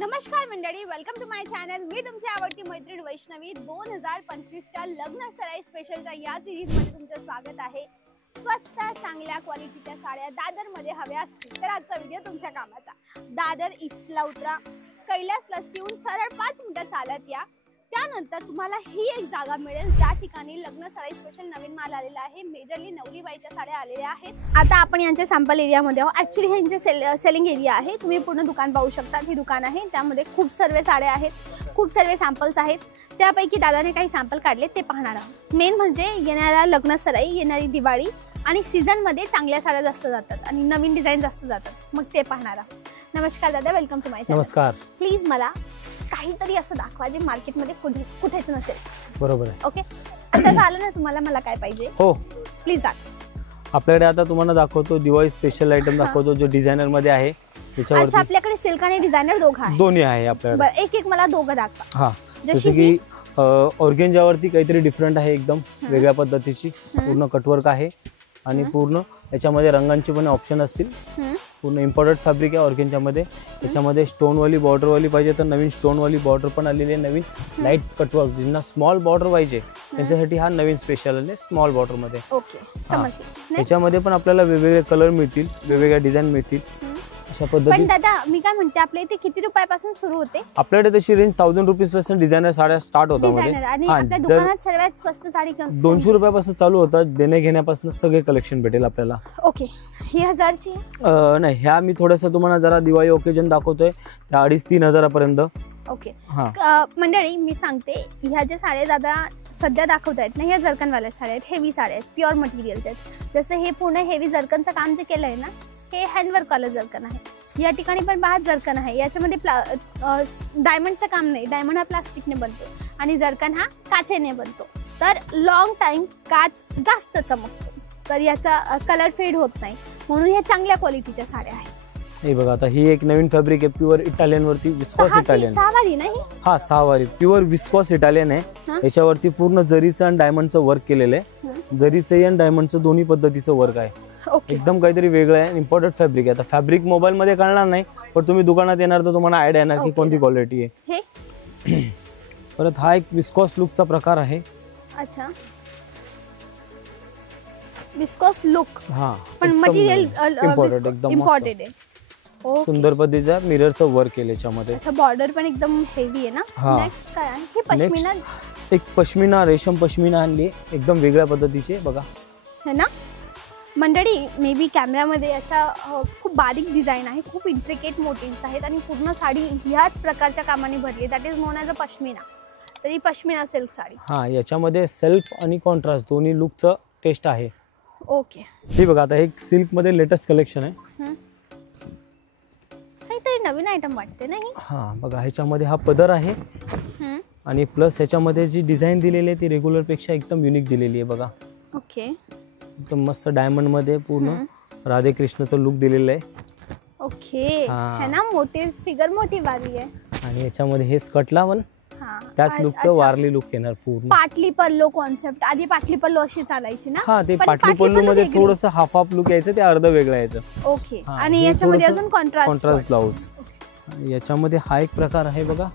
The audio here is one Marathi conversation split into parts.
नमस्कार मंडळी, वेलकम टू माय चॅनल। मी तुमची आवडती मैत्रीण वैष्णवी। 2025च्या लग्न सराई स्पेशलच्या या सीरीज मध्ये तुमचं स्वागत आहे। स्वस्त चांगल्या क्वालिटीच्या साड्या दादर मध्ये हव्या असतील तर आजचा व्हिडिओ तुमच्या कामाचा। दादर ईस्टला उतरा, कैलास लस्सीहून सरळ 5 मिनिटं चालत या, त्यानंतर तुम्हाला ही एक जागा मिळेल ज्या ठिकाणी लग्न सराई स्पेशल नवीन माल आलेला आहे। मेजरली नवरीबाईच्या साड्या आलेल्या आहेत। आता आपण यांच्या सॅम्पल एरियामध्ये आहोत। ॲक्च्युली हे यांचे सेलिंग एरिया आहे। तुम्ही पूर्ण दुकान पाहू शकता। ही दुकान आहे, त्यामध्ये खूप सर्व साड्या आहेत, खूप सर्व सॅम्पल्स आहेत। त्यापैकी दादाने काही सॅम्पल काढले ते पाहणार आहोत। मेन म्हणजे येणाऱ्या लग्न सराई, येणारी दिवाळी आणि सीझन मध्ये चांगल्या साड्या जास्त जातात आणि नवीन डिझाइन जास्त जातात, मग ते पाहणार आहोत। नमस्कार दादा, वेलकम टू माय चॅनल। नमस्कार। प्लीज मला काहीतरी असं दाखवा जे मार्केटमध्ये कुठेच नसेल। बरोबर आहे। ओके, आता झालं ना तुम्हाला मला काय पाहिजे? हो प्लीज दाखवा। आपल्याकडे आता तुम्हाला दाखवतो दिवाळी स्पेशल आयटम दाखवतो जो डिझायनर मध्ये आहे। त्याच्यावर अच्छा, आपल्याकडे सिल्क आणि डिझायनर दोघं आहे? दोन्ही आहे आपल्याकडे। बरं, एक मला दोघं दाखवा। हां, जसे की ऑर्गेन्जावरती काहीतरी डिफरंट आहे, एकदम वेगळ्या पद्धतीची पूर्ण कटवर्क आहे आणि पूर्ण याच्यामध्ये रंगांचे पण ऑप्शन असतील। पूर्ण इम्पोर्टेड फॅब्रिक आहे ऑर्गेन्जामध्ये। त्याच्यामध्ये स्टोनवाली बॉर्डरवाली पाहिजे तर नवीन स्टोनवाली बॉर्डर पण आलेली आहे। नवीन लाईट कटवर्क, ज्यांना स्मॉल बॉर्डर पाहिजे त्यांच्यासाठी हा नवीन स्पेशल आहे स्मॉल बॉर्डर मध्ये। ओके, समजले। त्याच्यामध्ये पण आपल्याला वेगवेगळे कलर मिळतील, वेगवेगळ्या डिझाईन मिळतील अशा पद्धतीने। पण दादा मी काय म्हणते, आपल्या इथे किती रुपयापासून सुरू होते? आपल्याकडे तशी रेंज 1000 रुपीज पासून डिझायनर साड्या स्टार्ट होतात मध्ये। आणि आपल्या दुकानात सर्वात स्वस्त साडी 200 रुपयापासून चालू होतात। देणे घेण्यापासून सगळे कलेक्शन भेटेल आपल्याला। ओके, ही 1000 ची नाही, ह्या मी थोडंसं तुम्हाला जरा दिवाळी ओकेजन दाखवतोय, त्या 2500-3000 पर्यंत। ओके मंडळी, मी सांगते ह्या ज्या साड्या दादा सध्या दाखवत आहेत ना, ह्या जर्कनवाल्या साड्या आहेत, हेवी साड्या आहेत, प्युअर मटेरियलच्या आहेत। जसं हे पूर्ण हेवी जर्कनचं काम जे केलंय ना, हे हँडवर्क वाला जर्कन आहे। या ठिकाणी पण बाहेर जर्कन आहे। याच्यामध्ये डायमंडचं काम नाही, डायमंड हा प्लास्टिकने बनतो आणि जर्कन हा काचेने बनतो, तर लॉंग टाइम काच जास्त चमकतो, तर याचा कलर फेड होत नाही, म्हणून ह्या चांगल्या क्वालिटीच्या साड्या आहेत। हे बघा, आता ही एक नवीन फॅब्रिक आहे, प्युअर इटालियन वरती विस्कॉस इटालियन। 6 वारी नाही? हा, 6 वारी प्युअर विस्कॉस इटालियन आहे। याच्यावरती पूर्ण जरीचं आणि डायमंडचं वर्क केलेलं आहे। जरीचं आणि डायमंडचं दोन्ही पद्धतीचं वर्क आहे। एकदम काहीतरी वेगळं आहे, इम्पोर्टेड फॅब्रिक आहे। आता फॅब्रिक मोबाईल मध्ये कळणार नाही, पण तुम्ही दुकानात येणार तर तुम्हाला आयडिया येणार की कोणती क्वालिटी आहे। परत हा एक विस्कॉस लुकचा प्रकार आहे। अच्छा, विस्कॉस लुक। हा, पण मटेरियल इम्पोर्टेड, एकदम इम्पोर्टेड आहे। सुंदर पद्धतीचा मिररचं वर्क केलं याच्यामध्ये। अच्छा, बॉर्डर पण एकदम हेवी आहे ना। नेक्स्ट काय आहे? हे पश्मिना, एक पश्मिना, रेशम पश्मिना आणली, एकदम वेगळ्या पद्धतीचे बघा, है ना मंडळी। मे बी कॅमेरामध्ये याचा खूप बारीक डिझाईन आहे, खूप इंट्रिकेट मोटिव्स आहेत आणि पूर्ण साडी ह्याच प्रकारच्या कामाने भरली आहे। That is non as a pashmina. तरी पश्मिना सिल्क साडी। हा, याच्यामध्ये सेल्फ आणि कॉन्ट्रास्ट दोन्ही लुकचं टेस्ट आहे। ओके, हे बघा, आता हे सिल्क मध्ये लेटेस्ट कलेक्शन आहे। काहीतरी नवीन आयटम वाटते नाही? हा बघा, ह्याच्यामध्ये हा पदर आहे आणि प्लस ह्याच्यामध्ये जी डिझाईन दिलेली आहे ती रेग्युलर पेक्षा एकदम युनिक दिलेली आहे बघा। ओके, एकदम मस्त डायमंड मध्ये पूर्ण राधे कृष्णचं लुक दिलेलं आहे। ओके, है ना, मोटिव्स फिगर मोटिव्ह आली आहे आणि याच्यामध्ये हे स्कर्टला पण त्याच लुकचं वारली लुक येणार पूर्ण। पाटली पल्लो कॉन्सेप्ट, आधी पाटली पल्लो अशी चालायची ना? हा, ते पाटली पल्लू मध्ये थोडंसं हाफ हाफ लुक यायचं, ते अर्ध वेगळं यायचं। ओके, आणि याच्यामध्ये अजून कॉन्ट्रास्ट ब्लाउज। याच्यामध्ये हा एक प्रकार आहे बघा,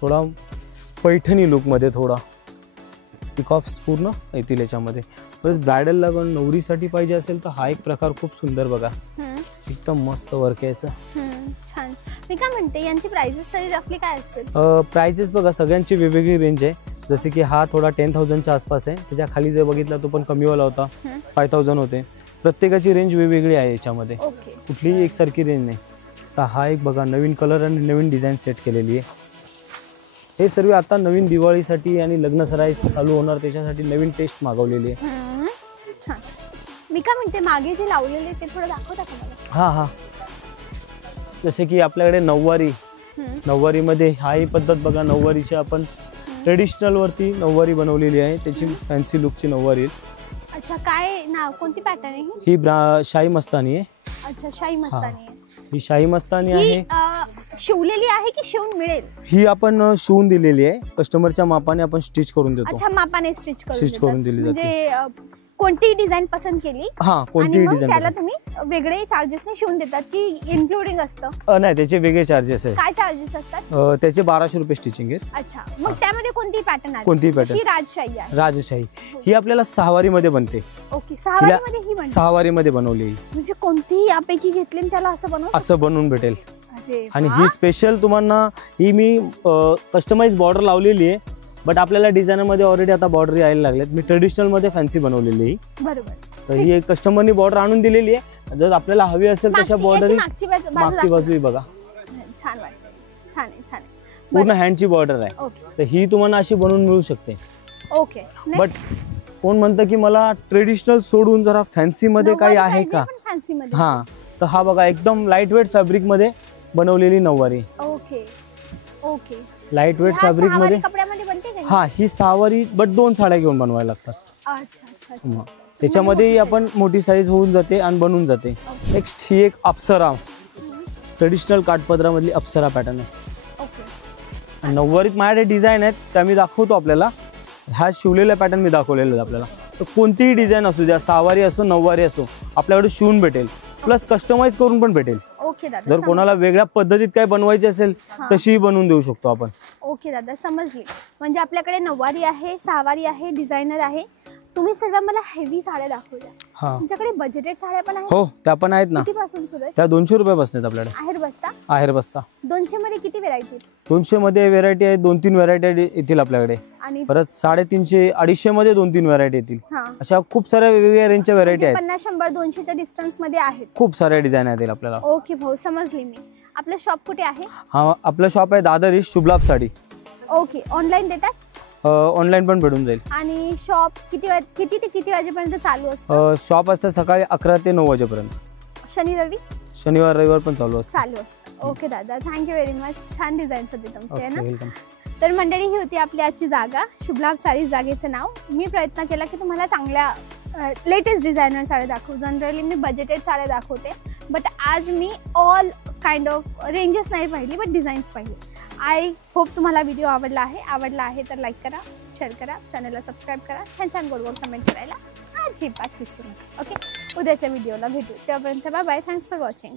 थोडा पैठणी लुक मध्ये, थोडा पिकॉप्स पूर्ण येतील याच्यामध्ये। प्लस ब्रायडलला पण नवरीसाठी पाहिजे असेल तर हा एक प्रकार खूप सुंदर बघा, एकदम मस्त वर्क यायचं। छान। मी काय म्हणते, यांची प्राइसेस तरी रफली काय असतील? प्राइसेस बघा, सगळ्यांची वेगवेगळी रेंज आहे। जसे की हा थोडा 10,000च्या आसपास आहे, त्याच्या खाली जर बघितला तो पण कमीवाला होता, 5,000 होते। प्रत्येकाची रेंज वेगवेगळी आहे याच्यामध्ये, कुठलीही एकसारखी रेंज नाही। तर हा एक बघा, नवीन कलर आणि नवीन डिझाईन सेट केलेली आहे। हे सर्व आता नवीन दिवाळीसाठी आणि लग्न सराई चालू होणार त्याच्यासाठी नवीन टेस्ट मागवलेली आहे। छान। मी काय म्हणते, मागे जे लावलेले ते थोडं दाखवता का मला? हा हा, जसे की आपल्याकडे नऊवारी मध्ये हा ही पद्धत बघा, नऊवारीची आपण ट्रेडिशनल वरती नऊवारी बनवलेली आहे, त्याची फॅन्सी लुकची नऊवारी। अच्छा, काय नाव, कोणती पॅटर्न आहे ही? शाही मस्तानी आहे। अच्छा, शाही मस्तानी आहे। ही शाही मस्तानी आहे। शिवलेली आहे की शिवून मिळेल? ही आपण शिवून दिलेली आहे, कस्टमरच्या मापाने आपण स्टिच करून देतो। अच्छा, मापाने स्टिच करून दिली जाते। कोणती डिझाईन पसंत केली हा आणि कोणतीही मग डिझाईन त्याला तुम्ही वेगळे चार्जेसने शिवून देतात की इन्क्लुडिंग असतं? नाही, त्याचे वेगळे चार्जेस आहे. काय चार्जेस असतात? त्याचे 1200 रुपये स्टिचिंग आहे. अच्छा, मग त्यामध्ये कोणती पॅटर्न आहे? कोणतीही pattern. ही राजशाही आहे. राजशाही ही आपल्याला सहावारी मध्ये बनते. ओके, सहावारीमध्ये ही बनते. सहावारी मध्ये बनवली म्हणजे कोणतीही यापैकी घेतली आणि त्याला असं बनवून भेटेल. अरे आणि वा. ही स्पेशल तुम्हाला ही मी कस्टमाइज बॉर्डर लावलेली आहे. बट आपल्याला डिझायनर मध्ये ऑलरेडी आता बॉर्डर यायला लागलेत. मी ट्रेडिशनल मध्ये फॅन्सी बनवलेली आहे. बरोबर. तर ही एक कस्टमरनी बॉर्डर आणून दिलेली आहे. जर आपल्याला हवी असेल तशा बॉर्डर मागची बाजू ही बघा छान वाटते. छान आहे, छान आहे. पूर्ण हँडची बॉर्डर आहे. ओके तर ही तुम्हाला अशी बनवून मिळू शकते. ओके. बट कोण म्हणतं की मला ट्रेडिशनल सोडून जरा फॅन्सी मध्ये काही आहे का? फॅन्सी मध्ये. हा, तर हा बघा एकदम लाईट वेट फॅब्रिक मध्ये बनवलेली नऊवारी. Okay okay. Light weight fabric मध्ये. कपड्यामध्ये बनते का? हा, ही सहावारी बट 2 साड्या घेऊन बनवायला लागतात. अच्छा अच्छा. त्याच्यामध्ये आपण मोठी साईज होऊन जाते आणि बनून जाते. नेक्स्ट ही एक अप्सरा ट्रेडिशनल काठपदरामधली अप्सरा पॅटर्न आहे. ओके. नऊवारीत माझ्याकडे डिझाईन आहेत त्या मी दाखवतो आपल्याला. ह्या शिवलेल्या पॅटर्न मी दाखवलेले आहेत आपल्याला. तर कोणतीही डिझाईन असू द्या, सहावारी असो नऊवारी असो, आपल्याकडे शिवून भेटेल. प्लस कस्टमाइज करून पण भेटेल. ओके दादा. जर कोणाला वेगळ्या पद्धतीत काय बनवायची असेल तशीही बनवून देऊ शकतो आपण. ओके दादा, समजली. म्हणजे आपल्याकडे नऊवारी आहे, सहावारी आहे, डिझायनर आहे. तुम्ही सर्व मला हेवी साड्या दाखवल्या. तुमच्याकडे बजेटेड साड्या पण आहेत? हो, त्या पण आहेत ना. कितीपासून सुरू आहे? त्या 200 रुपयापासून आहेत आपल्याकडे. आहेर बस्ता? आहेर बस्ता 200 मध्ये किती व्हेरायटी? 200 मध्ये व्हेरायटी आहे, 2-3 व्हेरायटी येतील आपल्याकडे. आणि परत 350, 250 मध्ये 2-3 व्हेरायटी येतील. अशा खूप साऱ्या वेगवेगळ्या रेंजच्या व्हेरायटी आहेत. 50, 100, 200च्या डिस्टन्स मध्ये आहेत. खूप साऱ्या डिझाईन आहेत आपल्याला. ओके भाऊ, समजली मी. आपलं शॉप कुठे आहे? हा, आपलं शॉप आहे Dadar east Shubhlabh sari. Okay. Online देतात? ऑनलाईन पण भेटून जाईल. आणि शॉप किती ते किती वाजेपर्यंत चालू असतं? शॉप असतं सकाळी 11 ते 9 वाजेपर्यंत. शनी रवी? शनिवार रविवार पण चालू असतं. ओके दादा, थँक्यू व्हेरी मच. छान डिझाईन होते तुमचे आहे ना. वेलकम. तर मंडळी, ही होती आपली आजची जागा, शुभलाभ साडी. जागेचं नाव. मी प्रयत्न केला की तुम्हाला चांगल्या लेटेस्ट डिझायनर साड्या दाखवू. जनरली मी बजेटेड साड्या दाखवते, बट आज मी ऑल काइंड ऑफ रेंजेस नाही पाहिली, बट डिझाईन्स पाहिली. आय होप तुम्हाला व्हिडिओ आवडला आहे तर लाईक करा, शेअर करा, चॅनलला सबस्क्राईब करा, छान छान गोड गोड कमेंट करायला अजिबात विसरू नका. ओके, उद्याच्या व्हिडिओला भेटू. तेव्हापर्यंत bye bye. Thanks for watching.